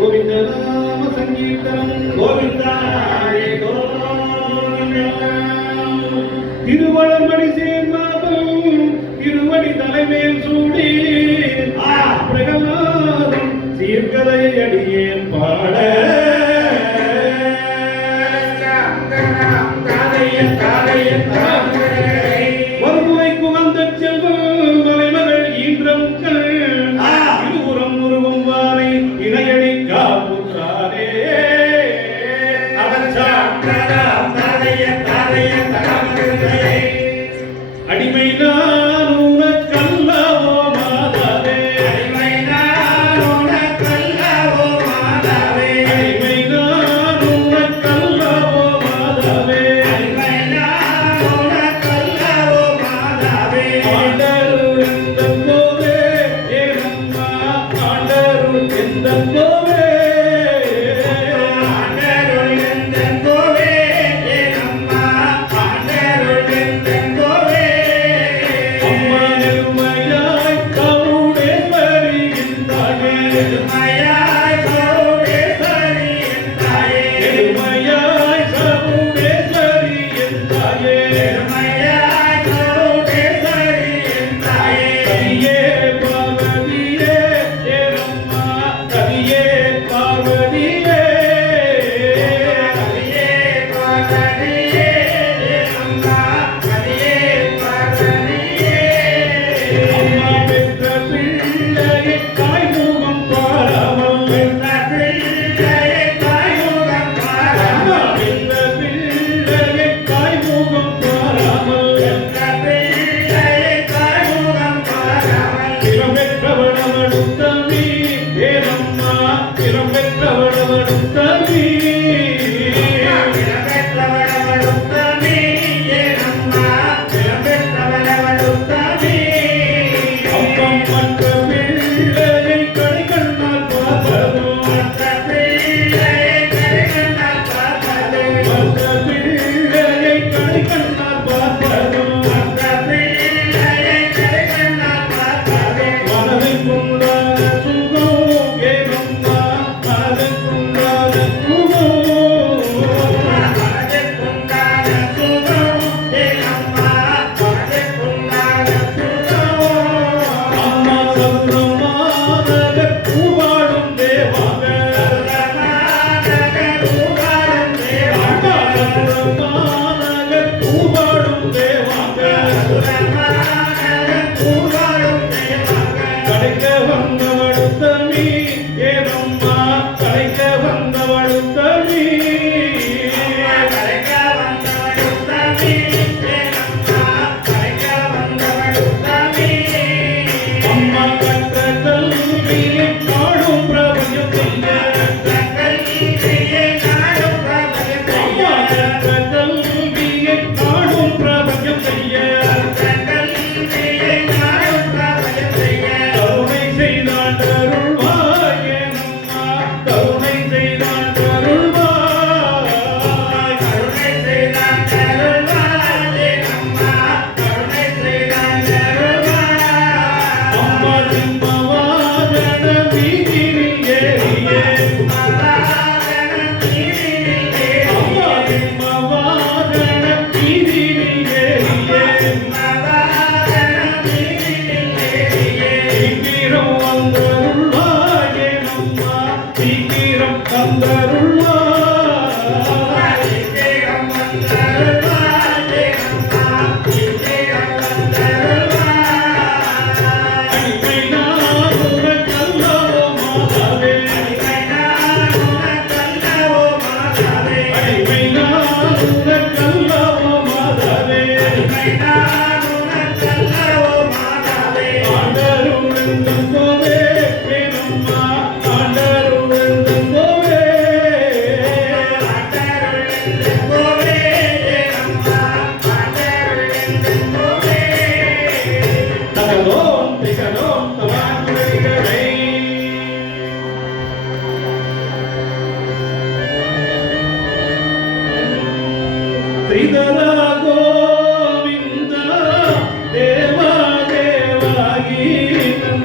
గోవింద నామ సంకీర్తనం గోవింద హరే திருவளம்படி சேர்மாதம் திருவடி தலைமையில் சூடி பிரகலாதம் சீர்கலை அடியேன் பாட. 你。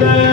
Amen.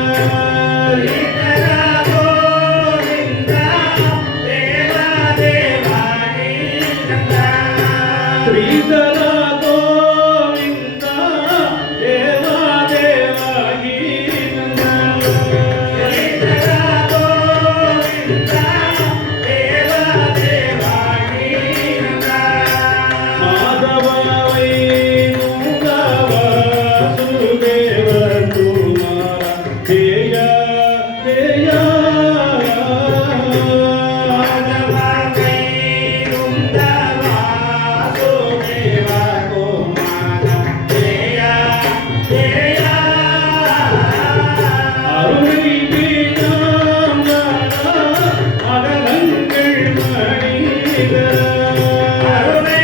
அருணை